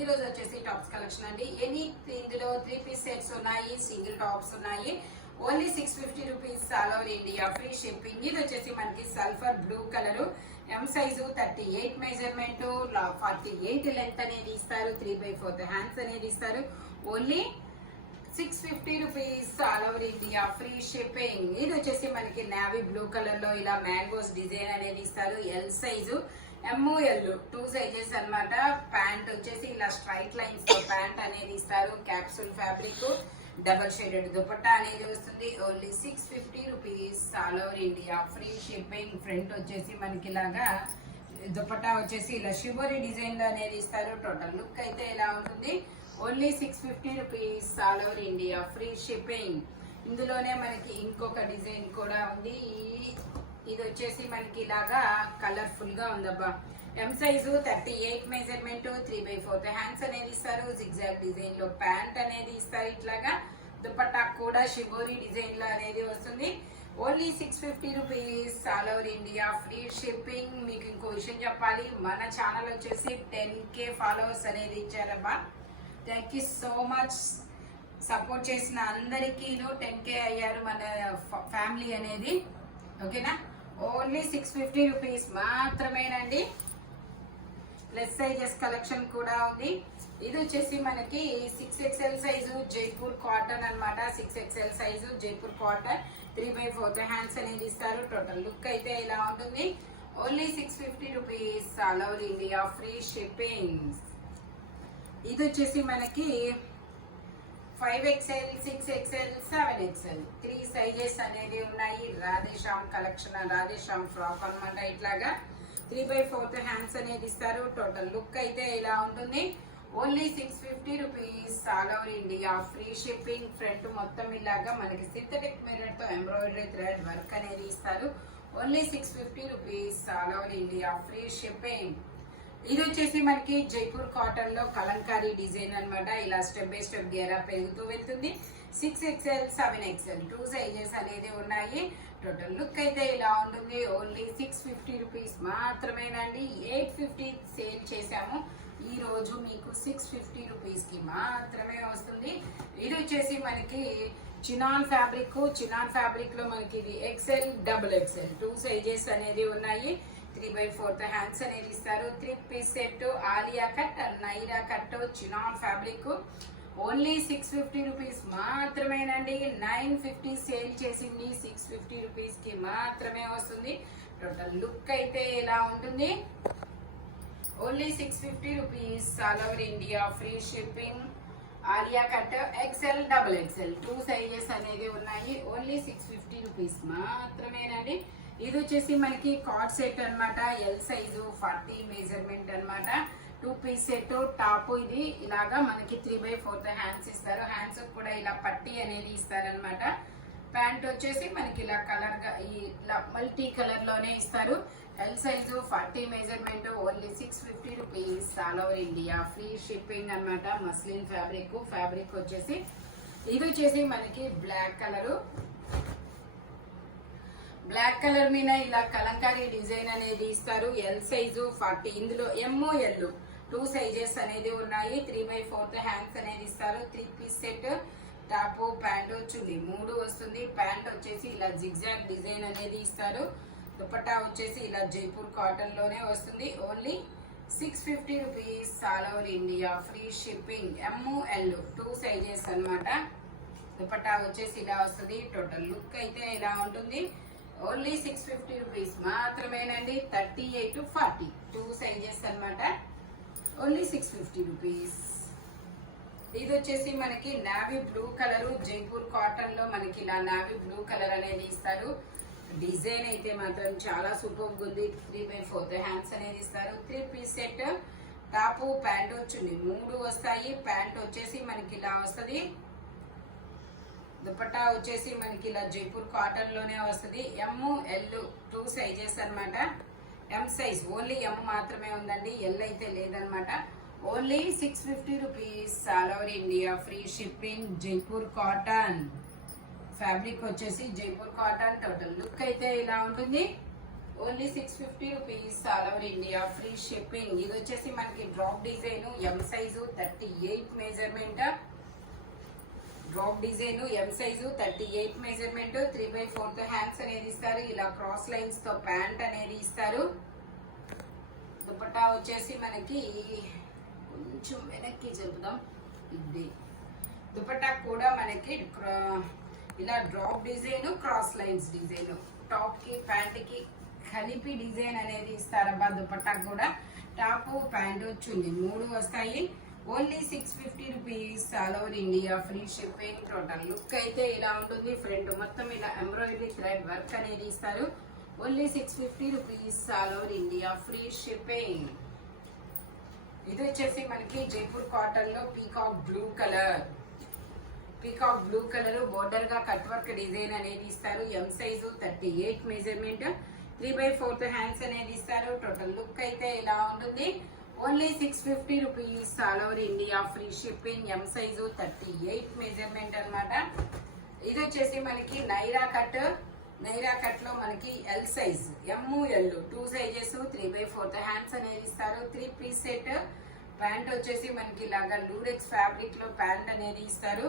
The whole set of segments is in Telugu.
ఈ రోజు వచ్చేసి టాప్స్ కలెక్షన్ అండి. ఇందులో 3 పీస్ సెట్స్ ఉన్నాయి, సింగిల్ టాప్స్ ఉన్నాయి. Only 650 rupees all over India, free shipping. ఇది వచ్చేసి మనకి sulphur blue colour, M size 38 measurement, 48 length అనేది ఇస్తారు, 3/4 హ్యాండ్స్ అనేది ఇస్తారు. Only 650 rupees all over India, free shipping. ఇది వచ్చేసి మనకి నావీ బ్లూ కలర్ లో ఇలా మ్యాంగోస్ డిజైన్ అనేది ఇస్తారు. ఎల్ సైజు, ఎంఓఎల్ 2 సైజెస్ అన్నమాట. ప్యాంట్ వచ్చేసి ఇలా స్ట్రైట్ లైన్స్ తో ప్యాంట్ అనేది ఇస్తారు. Capsule fabric, double shaded dupatta అనేది వస్తుంది. Only 650 rupees all over India, free shipping. Front వచ్చేసి మనకి ఇలాగా దుపట్టా వచ్చేసి ఇలా షిబోరి డిజైన్ లో అనేది ఇస్తారు. టోటల్ లుక్ అయితే ఇలా ఉంటుంది. Only 650 rupees all over India, free shipping. ఇందులోనే మనకి ఇంకొక డిజైన్ కూడా ఉంది. ఇది వచ్చేసి మనకి ఇలాగా కలర్ఫుల్ గా ఉందబ్బా. ఎం సైజు 38 మెజర్మెంట్, 3/4 హ్యాండ్స్ అనేది ఇస్తారు. జిగ్జాగ్ డిజైన్ లో ప్యాంట్ అనేది ఇస్తారు. ఇట్లాగా దుపట్టా కూడా షిబోరి డిజైన్ లో అనేది వస్తుంది. Only 650 rupees all over India, free shipping. మీకు ఇంకో విషయం చెప్పాలి, మన ఛానల్ వచ్చేసి 10K ఫాలోవర్స్ అనేది ఇచ్చారబ్బా. Thank you so much. Support చేసిన అందరికీ 10K అయ్యారు మన ఫ్యామిలీ అనేది. ఓకేనా? ఓన్లీ 650 రూపీస్ మాత్రమేనండి. ప్లస్ సైజెస్ కలెక్షన్ కూడా ఉంది. ఇది వచ్చేసి మనకి 6XL సైజు జైపూర్ కాటన్ అన్నమాట. 6XL size Jaipur cotton, 3/4 hands అనేది ఇస్తారు. టోటల్ లుక్ అయితే ఇలా ఉంటుంది. Only 650 rupees all over India, free shipping. ఇది వచ్చేసి మనకి 5XL, 6XL, 7XL 3 సైజెస్ అనేది ఉన్నాయి. రాధేశ్యామ్ కలెక్షన్, రాధేశ్యామ్ ఫ్రాక్ అన్నమాట. ఇట్లాగా 3/4 హ్యాండ్స్ అనేది ఇస్తారు. టోటల్ లుక్ అయితే ఇలా ఉంటుంది. Only 650 rupees all over India, free shipping. Front మొత్తం ఇలాగా మనకి సింథటిక్ మిర్రర్ తో ఎంబ్రాయిడరీ థ్రెడ్ వర్క్ అనేది ఇస్తారు. Only 650 rupees all over India, free shipping. ఇది వచ్చేసి మనకి జైపూర్ కాటన్ లో కలంకారీ డిజైన్ అన్నమాట. ఇలా స్టెప్ బై స్టెప్ గేరా పెరుగుతూ వెళ్తుంది. 6XL, 7XL 2 సైజెస్ అనేది ఉన్నాయి. టోటల్ లుక్ అయితే ఇలా ఉంటుంది. ఓన్లీ 650 రూపీస్ మాత్రమేనండి. 850 సేల్ చేసాము. ఈ రోజు మీకు 650 రూపీస్ కి మాత్రమే వస్తుంది. ఇది వచ్చేసి మనకి చినాన్ ఫ్యాబ్రిక్. చినాన్ ఫ్యాబ్రిక్ లో మనకి ఇది XL, XXL 2 సైజెస్ అనేది ఉన్నాయి. 3/4 హ్యాండ్స్ అనేది ఇస్తారు. 3 piece set, Alia cut, Naira cut, chinon fabric. Only 650 rupees మాత్రమేనండి. 950 సేల్ చేసింది, 650 రూపీస్ కి మాత్రమే వస్తుంది. టోటల్ లుక్ అయితే ఇలా ఉంటుంది. Only 650 rupees all over India, free shipping. Alia cut XL, XXL 2 sizes అనేది ఉన్నాయి. ఓన్లీ 650 రూపీస్ మాత్రమేనండి. ఇది వచ్చేసి మనకి కార్డ్ సెట్ అన్నమాట. ఎల్ సైజు 40 మెజర్మెంట్ అన్నమాట. 2 పీస్ సెట్ టాప్. ఇది ఇలాగా మనకి 3/4 హ్యాండ్స్ ఇస్తారు. హ్యాండ్స్ కూడా ఇలా పట్టీ అనేది ఇస్తారనమాట. ప్యాంట్ వచ్చేసి మనకి ఇలా కలర్ గా ఇలా మల్టీ కలర్ లోనే ఇస్తారు. L size 40 measurement. Only 650 rupees all over India, free shipping అన్నమాట. Muslin fabric. ఫ్యాబ్రిక్ వచ్చేసి ఇది వచ్చేసి మనకి బ్లాక్ కలర్. బ్లాక్ కలర్ మీద ఇలా కలంకారీ డిజైన్ అనేది ఇస్తారు. L size 40. ఇందులో ఎంఓఎల్ 2 సైజెస్ అనేది ఉన్నాయి. 3/4 హ్యాండ్స్ అనేది ఇస్తారు. 3 piece set, top, pant, chunni 3 వస్తుంది. ప్యాంట్ వచ్చేసి ఇలా జిగ్జాగ్ డిజైన్ అనేది ఇస్తారు. దుపట్టా వచ్చేసి ఇలా జైపూర్ కాటన్ లోనే వస్తుంది. Only 650 rupees all over India, free shipping. ఎంఓఎల్ 2 సైజెస్ అన్నమాట. దుపట్టా వచ్చేసి ఇలా వస్తుంది. టోటల్ లుక్ అయితే ఇలా ఉంటుంది. ఓన్లీ 650 రూపీస్ మాత్రమేనండి. 38 to 40 2 సైజెస్ అన్నమాట. Only 650 rupees. ఇది వచ్చేసి మనకి navy blue colour, Jaipur cotton లో మనకి ఇలా నావీ బ్లూ కలర్ అనేది ఇస్తారు. డిజైన్ అయితే మాత్రం చాలా సూపర్ ఉంది. 3/4 హ్యాండ్స్ అనేది ఇస్తారు. 3 piece set, top, pant, chunni 3 వస్తాయి. ప్యాంట్ వచ్చేసి మనకి ఇలా వస్తుంది. దుపట్టా వచ్చేసి మనకి ఇలా జైపూర్ కాటన్ లోనే వస్తుంది. ఎంఎల్ 2 సైజెస్ అన్నమాట. ఎం సైజ్ ఓన్లీ ఎం మాత్రమే ఉందండి, ఎల్ అయితే లేదనమాట. Only 650 rupees all over India, free shipping. Jaipur cotton fabric వచ్చేసి జైపూర్ కాటన్. టోటల్ లుక్ అయితే ఇలా ఉంటుంది. Only 650 rupees all over India free shipping. ఇది వచ్చేసి మనకి డ్రాప్ డిజైన్ ఎం సైజు 38 మెజర్మెంట్. డ్రాప్ డిజైన్ ఎం సైజు 38 మెజర్మెంట్ 3/4 హ్యాండ్స్ అనేది ఇస్తారు. ఇలా క్రాస్ లైన్స్ తో ప్యాంట్ అనేది ఇస్తారు. దుపట్టా వచ్చేసి మనకి కొంచెం వెనక్కి జరుపుదాం. ఇది దుపట్టా కూడా మనకి ఇలా drop design cross lines design top కి ప్యాంట్ కి కలిపి డిజైన్ అనేది ఇస్తారబ్బా. దుపట్టా కూడా టాప్ ప్యాంట్ వచ్చింది 3 వస్తాయి. Only 650 rupees all over India free shipping. Total look అయితే ఇలా ఉంటుంది. ఫ్రంట్ మొత్తం ఇలా ఎంబ్రాయిడరీ థ్రెడ్ వర్క్ అనేది ఇస్తారు. Only 650 rupees all over India free shipping. ఇది వచ్చేసి మనకి జైపూర్ కాటన్ లో పీకాక్ బ్లూ కలర్ బోర్డర్ గా కట్ వర్క్ డిజైన్ అనేది ఇస్తారు. ఎం సైజు 38 మెజర్మెంట్ 3/4 హ్యాండ్స్ అనేది ఇస్తారు. టోటల్ లుక్ అయితే ఇలా ఉంటుంది. Only 650 rupees all over India free shipping. ఎం సైజు 38 మెజర్మెంట్ అన్నమాట. ఇది వచ్చేసి మనకి నైరా కట్ లో మనకి L size L 2 sizes 3/4 hands అనేది ఇస్తారు. 3 పీస్ సెట్. ప్యాంట్ వచ్చేసి మనకి ఇలాగా లూరెక్స్ ఫ్యాబ్రిక్ లో ప్యాంట్ అనేది ఇస్తారు.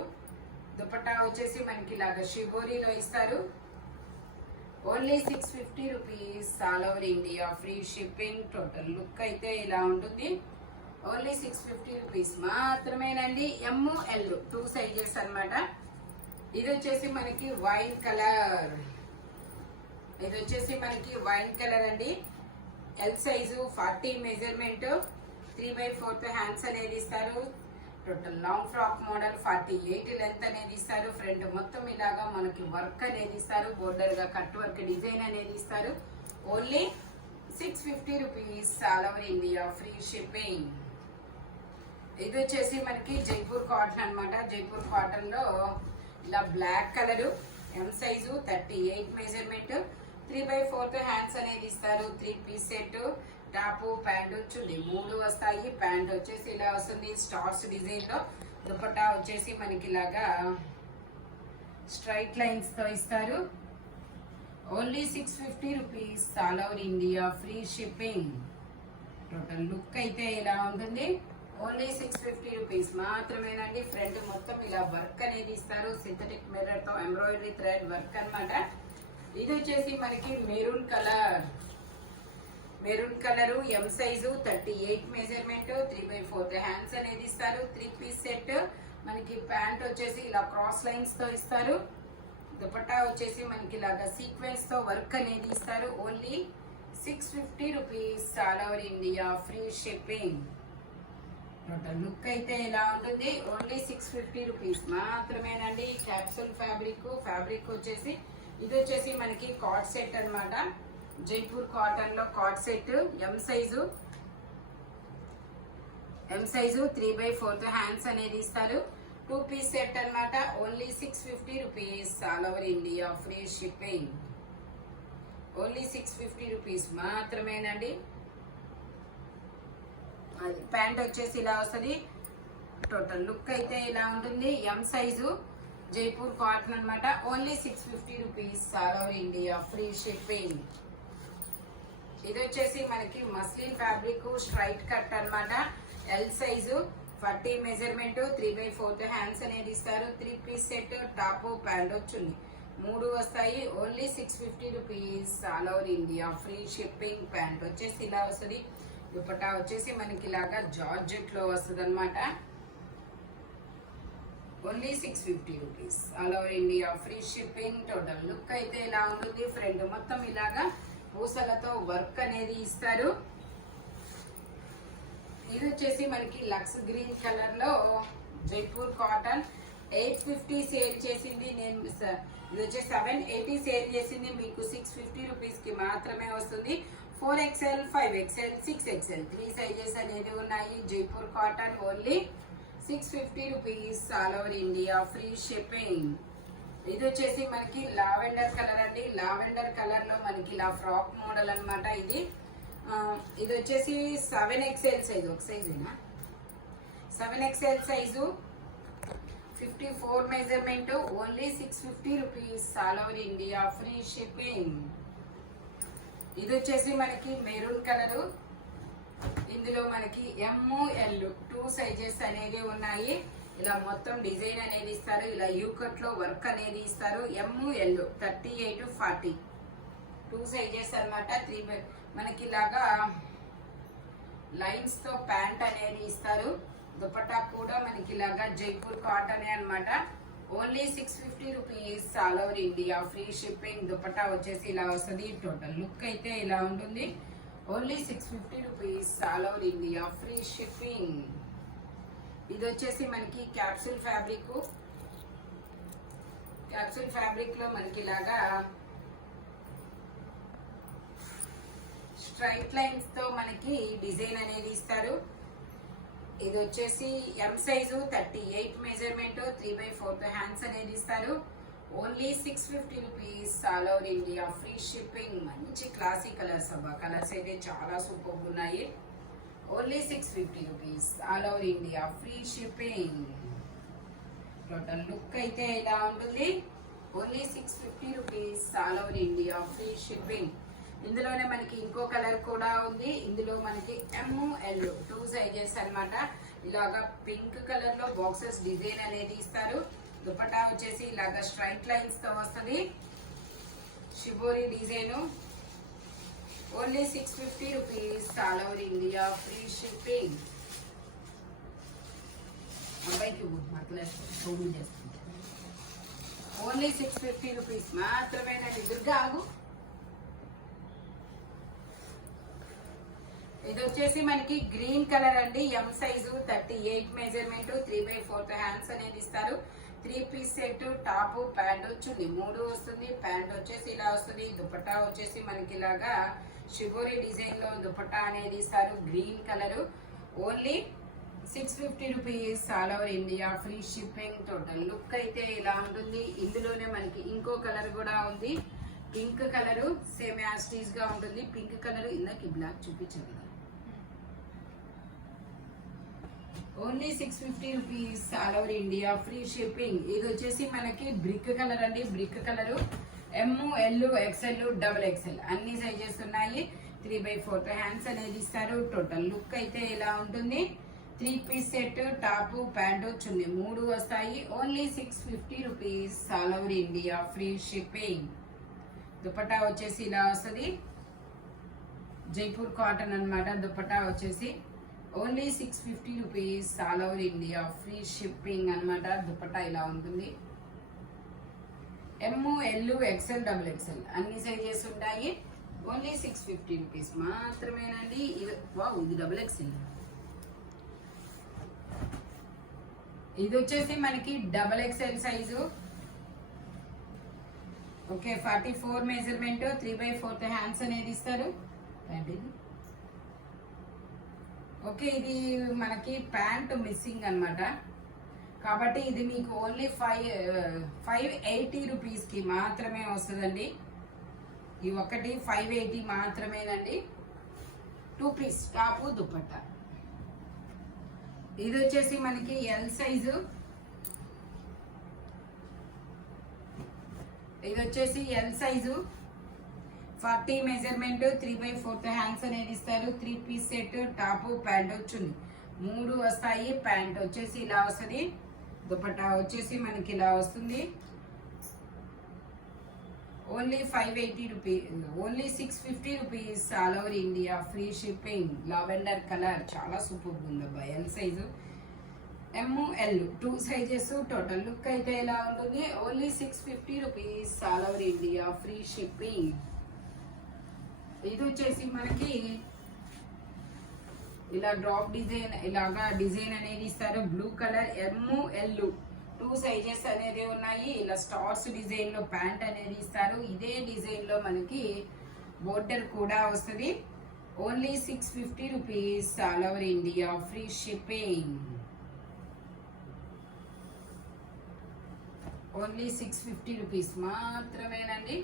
దుపట్టా వచ్చేసి మనకి ఇలాగా షిబోరీలో ఇస్తారు. Only 650 rupees all over India free shipping. Total look అయితే ఇలా ఉంటుంది. ఓన్లీ 650 రూపీస్ మాత్రమేనండి. ఎల్ 2 సైజెస్ అన్నమాట. ఇది వచ్చేసి మనకి వైన్ కలర్ అండి. ఎల్ సైజు 40 మెజర్మెంట్ 3/4 హ్యాండ్స్ అనేది ఇస్తారు. Total long frock model 48 length అనేది ఇస్తారు. ఫ్రంట్ మొత్తం ఇలాగా మనకి వర్క్ అనేది ఇస్తారు. బోర్డర్ గా కట్ వర్క్ డిజైన్ అనేది ఇస్తారు. Only 650 rupees all over India free shipping. ఇది వచ్చేసి మనకి జైపూర్ కాటన్ అన్నమాట. జైపూర్ కాటన్ లో ఇలా black colour M size 38 measurement 3/4 hands అనేది ఇస్తారు. 3 పీస్ సెట్. టాప్ ప్యాంట్ వచ్చింది 3 వస్తాయి. ప్యాంట్ వచ్చేసి ఇలా వస్తుంది స్టార్స్ డిజైన్ లో. దుపట్టా వచ్చేసి మనకి ఇలాగా స్ట్రైట్ లైన్స్ తో ఇస్తారు. Only 650 rupees all over India free shipping. Total look అయితే ఇలా ఉంటుంది. ఓన్లీ 650 రూపీస్ మాత్రమేనండి. ఫ్రంట్ మొత్తం ఇలా వర్క్ అనేది ఇస్తారు. సింథటిక్ మిర్రర్ తో ఎంబ్రాయిడరీ థ్రెడ్ వర్క్ అన్నమాట. ఇది వచ్చేసి మనకి maroon colour M size 38 measurement 3/4 hands అనేది ఇస్తారు. 3 పీస్ సెట్. మనకి ప్యాంట్ వచ్చేసి ఇలా క్రాస్ లైన్స్ తో ఇస్తారు. దుపట్టా వచ్చేసి మనకి ఇలాగా సీక్వెన్స్ తో వర్క్ అనేది ఇస్తారు. Only 650 rupees all over India free shipping. Total look అయితే ఇలా ఉంటుంది. ఓన్లీ 650 రూపీస్ మాత్రమేనండి. క్యాప్సూల్ ఫ్యాబ్రిక్ వచ్చేసి ఇది వచ్చేసి మనకి కార్డ్ సెట్ అన్నమాట. జైపూర్ కాటన్ లో cord set M size 3/4 hands అనేది ఇస్తారు. 2 పీస్ సెట్ అన్నమాట. Only 650 rupees all over India free shipping. Only 650 rupees మాత్రమేనండి. అది ప్యాంట్ వచ్చేసి ఇలా వస్తుంది. టోటల్ లుక్ అయితే ఇలా ఉంటుంది. ఎం సైజు జైపూర్ కాటన్ అన్నమాట. Only 650 rupees all over India free shipping. ఇది వచ్చేసి మనకి మస్లిన్ ఫ్యాబ్రిక్ స్ట్రైట్ కట్ అన్నమాట. ఎల్ సైజు 40 మెజర్మెంట్ 3/4 హ్యాండ్స్ అనేది ఇస్తారు. 3 పీస్ సెట్. టాప్ ప్యాంట్ వచ్చింది 3 వస్తాయి. Only 650 rupees all over India free shipping. Pant వచ్చేసి ఇలా వస్తుంది. దుపట్టా వచ్చేసి మనకి ఇలాగా జార్జెట్ లో వస్తుంది అనమాట. Only 650 rupees all over India free shipping. Total look అయితే ఇలా ఉంటుంది. ఫ్రంట్ మొత్తం ఇలాగా పూసలతో వర్క్ అనేది ఇస్తారు. ఇది వచ్చేసి మనకి లక్స్ గ్రీన్ కలర్ లో జైపూర్ కాటన్ 850 సేల్ చేసింది. నేను ఇది వచ్చేసి 780 సేల్ చేసింది. మీకు 650 రూపీస్ కి మాత్రమే వస్తుంది. 4XL 5XL 6XL 3 సైజెస్ అనేది ఉన్నాయి. Jaipur cotton only 650 rupees all over India free shipping. ఇది వచ్చేసి మనకి లావెండర్ కలర్ అండి. లావెండర్ కలర్ లో మనకి ఇలా ఫ్రాక్ మోడల్ అన్నమాట. ఇది వచ్చేసి 7XL సైజు. ఒక సైజేనా? 7XL size 54 measurement. Only 650 rupees all over India free shipping. ఇది వచ్చేసి మనకి మెరూన్ కలరు. ఇందులో మనకి ML 2 సైజెస్ అనేది ఉన్నాయి. ఇలా మొత్తం డిజైన్ అనేది ఇస్తారు. ఇలా యూకట్ లో వర్క్ అనేది ఇస్తారు. ML 38 40 2 సైజెస్ అన్నమాట. మనకి ఇలాగా లైన్స్ తో ప్యాంట్ అనేది ఇస్తారు. దుపట్టా కూడా మనకి ఇలాగా జైపూర్ కాటన్ అన్నమాట. Only 650 rupees all over India, free shipping. Dupatta వచ్చేసి ఇలా వస్తుంది. టోటల్ లుక్ అయితే ఇలా ఉంటుంది. Only 650 rupees all over India, free shipping. ఇది వచ్చేసి మనకి క్యాప్సూల్ ఫ్యాబ్రిక్. క్యాప్సూల్ ఫ్యాబ్రిక్ లో మనకి ఇలాగా స్ట్రైట్ లైన్స్ తో మనకి డిజైన్ అనేది ఇస్తారు. ఇది వచ్చేసి M సైజు 38 మెజర్మెంట్, 3/4 హ్యాండ్స్ అనేది ఇస్తారు. Only 650 rupees all over India, free shipping. మంచి క్లాసీ కలర్స్ అబ్బా, కలర్స్ అయితే చాలా సూపర్ ఉన్నాయి. Only 650 rupees all over India, free shipping. Total look అయితే ఇలా ఉంటుంది. Only 650 rupees all over India, free shipping. ఇందులోనే మనకి ఇంకో కలర్ కూడా ఉంది. ఇందులో మనకి ML 2 సైజెస్ అన్నమాట. ఇలాగా పింక్ కలర్ లో బాక్సెస్ డిజైన్ అనేది ఇస్తారు. దుపట్టా వచ్చేసి ఇలాగా స్ట్రైట్ లైన్స్ తో వస్తుంది. Shibori design. Only 650 rupees all over India, free shipping. అబ్బాయికి ఓన్లీ 650 రూపీస్ మాత్రమేనండి. దుర్గా ఆగు. ఇది వచ్చేసి మనకి గ్రీన్ కలర్ అండి. M సైజు 38 మెజర్మెంట్, 3/4 హ్యాండ్స్ అనేది ఇస్తారు. 3 piece set, top pant chunni 3 వస్తుంది. ప్యాంట్ వచ్చేసి ఇలా వస్తుంది. దుపట్టా వచ్చేసి మనకి ఇలాగా షిబోరి డిజైన్ లో దుపట్టా అనేది ఇస్తారు. Green colour. Only 650 rupees all over India, free shipping. Total look అయితే ఇలా ఉంటుంది. ఇందులోనే మనకి ఇంకో కలర్ కూడా ఉంది. పింక్ కలర్ సేమ్ యాస్టీస్ గా ఉంటుంది. పింక్ కలర్ ఇందాక బ్లాక్ చూపించారు. Only 650 rupees all over India, free shipping. ఇది వచ్చేసి మనకి బ్రిక్ కలర్ అండి. Brick colour ML XL XXL అన్ని సైజెస్ ఉన్నాయి. 3/4 హ్యాండ్స్ అనేది ఇస్తారు. టోటల్ లుక్ అయితే ఇలా ఉంటుంది. 3 piece set, top pant chunni 3 వస్తాయి. Only 650 rupees all over India, free shipping. Dupatta వచ్చేసి ఇలా వస్తుంది. జైపూర్ కాటన్ అన్నమాట. దుపట్టా వచ్చేసి only 650 rupees all over India, free shipping అన్నమాట. దుపట్టా ఇలా ఉంటుంది. ML XL XXL అన్ని సైజెస్ ఉంటాయి. ఓన్లీ 650 రూపీస్ మాత్రమేనండి. ఇది XXL. ఇది వచ్చేసి మనకి XXL size. Okay, 44 measurement, 3/4 hands అనేది ఇస్తారు. ఓకే, ఇది మనకి ప్యాంట్ మిస్సింగ్ అన్నమాట. కాబట్టి ఇది మీకు ఓన్లీ 580 రూపీస్ కి మాత్రమే వస్తుందండి. ఈ ఒకటి 580 మాత్రమేనండి. 2 పీస్ టాప్ దుపట్టా. ఇది వచ్చేసి మనకి L సైజు. ఇది వచ్చేసి L సైజు 40 మెజర్మెంట్, 3/4 హ్యాండ్స్ అనేది ఇస్తారు. 3 పీస్ సెట్, టాప్ ప్యాంట్ వచ్చింది 3 వస్తాయి. ప్యాంట్ వచ్చేసి ఇలా వస్తుంది. దుపట్టా వచ్చేసి మనకి ఇలా వస్తుంది. Only 580 rupees, only 650 rupees all over India, free shipping. Lavender colour చాలా సూపర్ ఉందబ్బా. L size ML 2 sizes. Total look అయితే ఇలా ఉంటుంది. Only 650 rupees all over India, free shipping. ఇది వచ్చేసి మనకి ఇలా డ్రాప్ డిజైన్, ఇలాగా డిజైన్ అనేది ఇస్తారు. బ్లూ కలర్ ML 2 సైజెస్ అనేది ఉన్నాయి. ఇలా స్టార్స్ డిజైన్ లో ప్యాంట్ అనేది ఇస్తారు. ఇదే డిజైన్ లో మనకి బోర్డర్ కూడా వస్తుంది. Only 650 rupees all over India, free shipping. Only 650 rupees మాత్రమేనండి.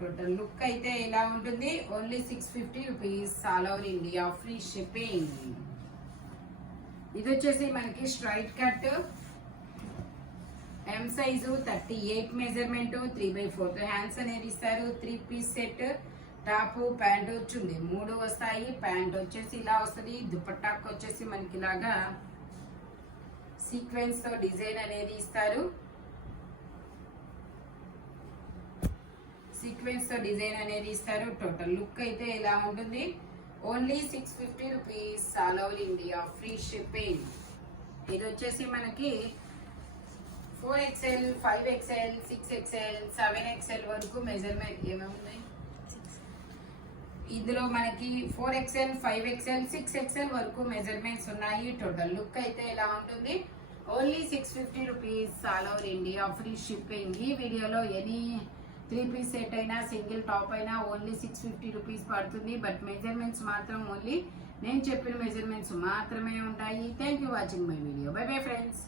టోటల్ లుక్ అయితే ఇలా ఉంటుంది. Only 650 rupees all over India, free shipping. ఇది వచ్చేసి మనకి straight cut. M size 38 measurement, 3/4 hands అనేది ఇస్తారు. 3 piece set, top pant chunni 3 వస్తాయి. ప్యాంట్ వచ్చేసి ఇలా వస్తుంది. దుపట్టాకు వచ్చేసి మనకి ఇలాగా సీక్వెన్స్ తో డిజైన్ అనేది ఇస్తారు. టోటల్ లుక్ అయితే ఇలా ఉంటుంది. Only 650 rupees, all over India free shipping. ఇది వచ్చేసి మనకి 4XL, 5XL, 6XL, 7XL వరకు మెజర్మెంట్ ఏమేమున్నాయి ఇందులో మనకి 4XL, 5XL, 6XL వరకు మెజర్మెంట్స్ ఉన్నాయి. టోటల్ లుక్ అయితే ఇలా ఉంటుంది. Only 650 rupees, all over India free shipping. ఈ వీడియోలో ఎనీ 3 పీస్ సెట్ అయినా సింగిల్ టాప్ అయినా ఓన్లీ 650 రూపీస్ పడుతుంది. బట్ మెజర్మెంట్స్ మాత్రం ఓన్లీ నేను చెప్పిన మెజర్మెంట్స్ మాత్రమే ఉంటాయి. Thank you watching my video. By bye friends.